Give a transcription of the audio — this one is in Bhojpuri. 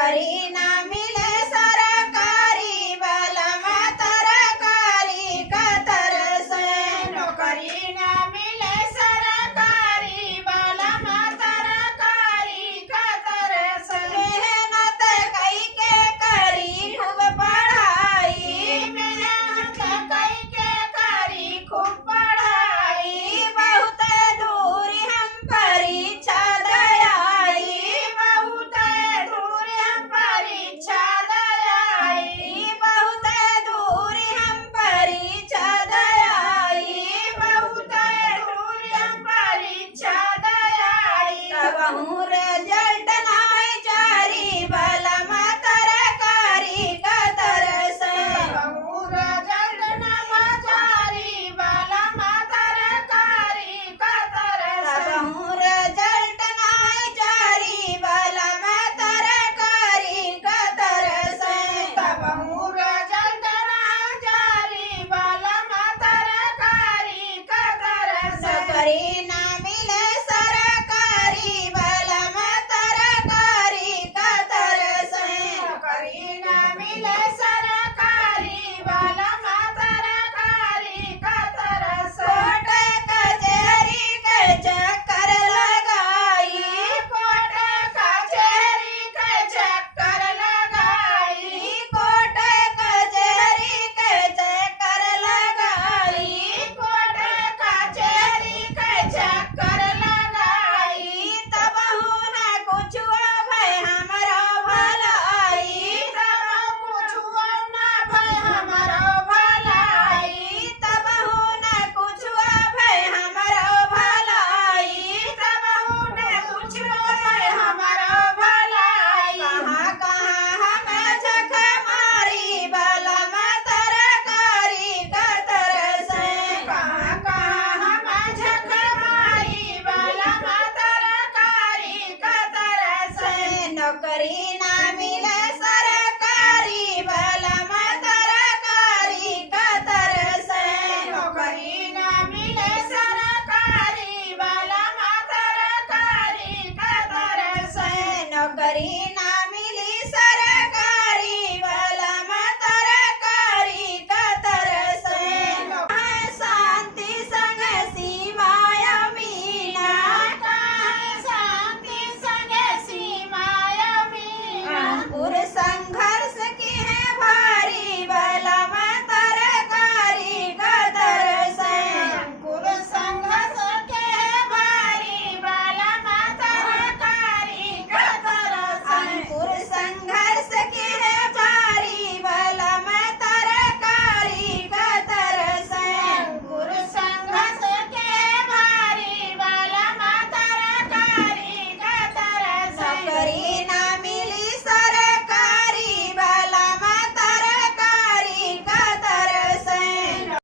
नौकरी ना मिले सरकारी बलमा तरकारी कतर से नौकरी ना मिले सरकारी बलमा तरकारी कतर से मेहनत कई के करी खूब पढ़ाई मेहनत कई के करी खूब पढ़ाई बहुत दूर हम परीक्षा दयाई बहुत दूर हम परीक्षा दयाई बहुत दूर हम परीक्षा दयाई बहुत दूर हम परीक्षा दयाई तब रिजल्ट नाई चारी बलमा तरकारी कतर से रिजल्ट ना चारी बलमा तरकारी कतर से रिजल्ट नाई चारी बलमा तरकारी कतर से तब रिजल्ट ना चारी बलमा तरकारी कतर से नौकरी ना मिले सरकारी बलमा तरकारी कतर से नौकरी ना मिले सरकारी बलमा तरकारी कतर से कोर्ट कचहरी के चक्कर लगाई कोर्ट कचहरी के चक्कर लगाई कोर्ट कचहरी के चक्कर लगाई कोर्ट कचहरी के चक्कर लगाई तब ना कुछ भय हमारा भलाई तब कुछ ना भय हमारा भलाई तब ना कुछ भय हमारा भलाई तब ना कुछ भय हमारा भलाई कहाँ कहाँ हम झक मारी बलमा तरकारी कतर से कहाँ कहाँ हम झक मारी बलमा तरकारी कतर से नौकरी ना मिले